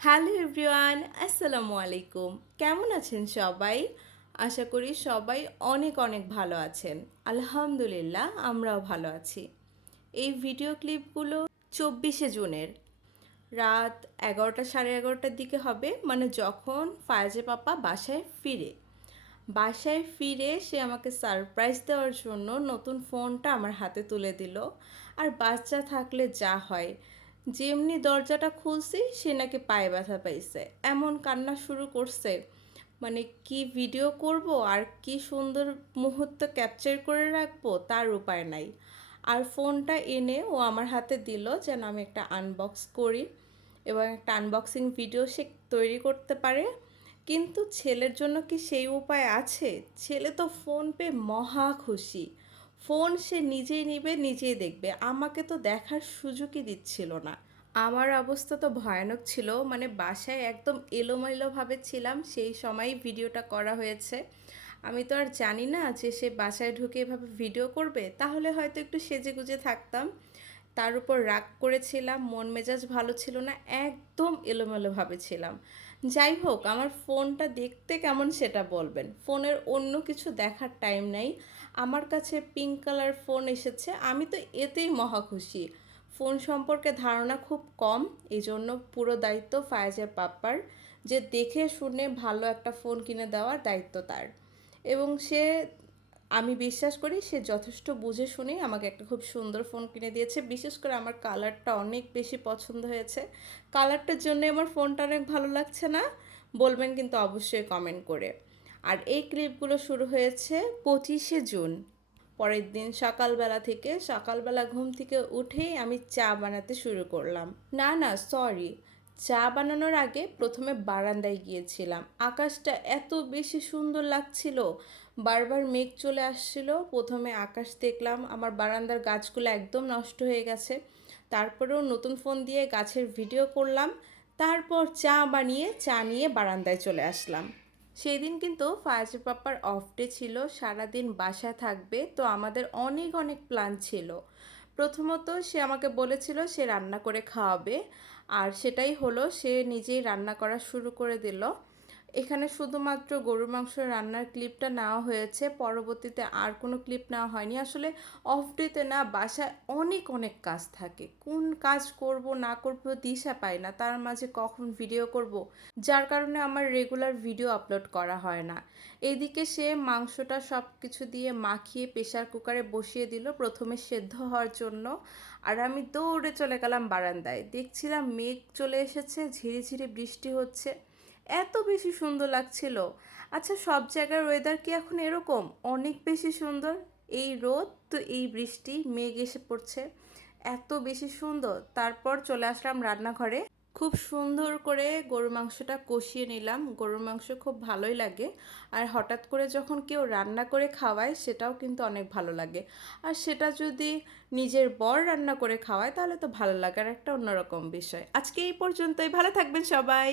Hello everyone, আসসালামু আলাইকুম। কেমন আছেন সবাই? আশা করি সবাই অনেক অনেক ভালো আছেন। আলহামদুলিল্লাহ, আমরাও ভালো আছি। এই ভিডিও ক্লিপগুলো 24শে জুনের রাত 11টা সাড়ে 11টার দিকে হবে, মানে যখন ফায়াজে পাপা বাসায় ফিরে সে আমাকে সারপ্রাইজ দেওয়ার জন্য নতুন ফোনটা আমার হাতে তুলে দিল। আর বাচ্চা থাকলে যা হয়, যেমনি দরজাটা খুলছি সে নাকি পায়ে ব্যথা পাইছে, এমন কান্না শুরু করছে। মানে কি ভিডিও করব আর কি সুন্দর মুহূর্ত ক্যাপচার করে রাখবো তার উপায় নাই। আর ফোনটা এনে ও আমার হাতে দিল যেন আমি একটা আনবক্স করি এবং একটা আনবক্সিং ভিডিও সে তৈরি করতে পারে। কিন্তু ছেলের জন্য কি সেই উপায় আছে? ছেলে তো ফোন পেয়ে মহা খুশি। ফোন সে নিজেই নিবে, নিজেই দেখবে, আমাকে তো দেখার সুযোগই দিচ্ছিল না। আমার অবস্থা তো ভয়ানক ছিল, মানে বাসায় একদম এলোমেলোভাবে ছিলাম, সেই সময়ই ভিডিওটা করা হয়েছে। আমি তো আর জানি না যে সে বাসায় ঢুকে এভাবে ভিডিও করবে, তাহলে হয়তো একটু সেজেগুজে থাকতাম। তার উপর রাগ করেছিলাম, মন মেজাজ ভালো ছিল না, একদম এলোমেলোভাবে ছিলাম। যাই হোক, আমার ফোনটা দেখতে কেমন সেটা বলবেন। ফোনের অন্য কিছু দেখার টাইম নেই। আমার কাছে পিঙ্ক কালার ফোন এসেছে, আমি তো এতেই মহা খুশি। ফোন সম্পর্কে ধারণা খুব কম, এই জন্য পুরো দায়িত্ব ফায়াজের পাপ্পার, যে দেখে শুনে ভালো একটা ফোন কিনে দেওয়ার দায়িত্ব তার। এবং আমি বিশ্বাস করি সে যথেষ্ট বুঝে শুনেই আমাকে একটা খুব সুন্দর ফোন কিনে দিয়েছে। বিশেষ করে আমার কালারটা অনেক বেশি পছন্দ হয়েছে। কালারটার জন্য আমার ফোনটা অনেক ভালো লাগছে না? বলবেন কিন্তু অবশ্যই কমেন্ট করে। আর এই ক্লিপগুলো শুরু হয়েছে 25শে জুন, পরের দিন সকালবেলা ঘুম থেকে উঠেই আমি চা বানাতে শুরু করলাম। না না, সরি, চা বানানোর আগে প্রথমে বারান্দায় গিয়েছিলাম। আকাশটা এত বেশি সুন্দর লাগছিল, বারবার মেঘ চলে আসছিল। প্রথমে আকাশ দেখলাম, আমার বারান্দার গাছগুলো একদম নষ্ট হয়ে গেছে। তারপরেও নতুন ফোন দিয়ে গাছের ভিডিও করলাম। তারপর চা নিয়ে বারান্দায় চলে আসলাম। সেই দিন কিন্তু ফায়াজের পাপ্পার অফ ডে ছিল, সারাদিন বাসায় থাকবে, তো আমাদের অনেক অনেক প্ল্যান ছিল। প্রথমত সে আমাকে বলেছিল সে রান্না করে খাওয়াবে, আর সেটাই হলো, সে নিজেই রান্না করা শুরু করে দিল। এখানে শুধুমাত্র গরুর মাংস রান্নার ক্লিপটা নেওয়া হয়েছে, পরবর্তীতে আর কোনো ক্লিপ নেওয়া হয়নি। আসলে অফ ডেতে না বাসায় অনেক অনেক কাজ থাকে, কোন কাজ করব না করব দিশা পাই না, তার মাঝে কখন ভিডিও করব, যার কারণে আমার রেগুলার ভিডিও আপলোড করা হয় না। এইদিকে সে মাংসটা সব কিছু দিয়ে মাখিয়ে প্রেসার কুকারে বসিয়ে দিল প্রথমে সেদ্ধ হওয়ার জন্য। আর আমি দৌড়ে চলে গেলাম বারান্দায়, দেখছিলাম মেঘ চলে এসেছে, ঝিরিঝিরি বৃষ্টি হচ্ছে, এত বেশি সুন্দর লাগছিল। আচ্ছা, সব জায়গার ওয়েদার কি এখন এরকম অনেক বেশি সুন্দর? এই রোদ তো এই বৃষ্টি, মেঘ এসে পড়ছে, এত বেশি সুন্দর। তারপর চলে আসলাম রান্নাঘরে, খুব সুন্দর করে গরুর মাংসটা কষিয়ে নিলাম। গরুর মাংস খুব ভালোই লাগে, আর হঠাৎ করে যখন কেউ রান্না করে খাওয়ায় সেটাও কিন্তু অনেক ভালো লাগে। আর সেটা যদি নিজের বর রান্না করে খাওয়ায় তাহলে তো ভালো লাগার একটা অন্যরকম বিষয়। আজকে এই পর্যন্তই, ভালো থাকবেন সবাই।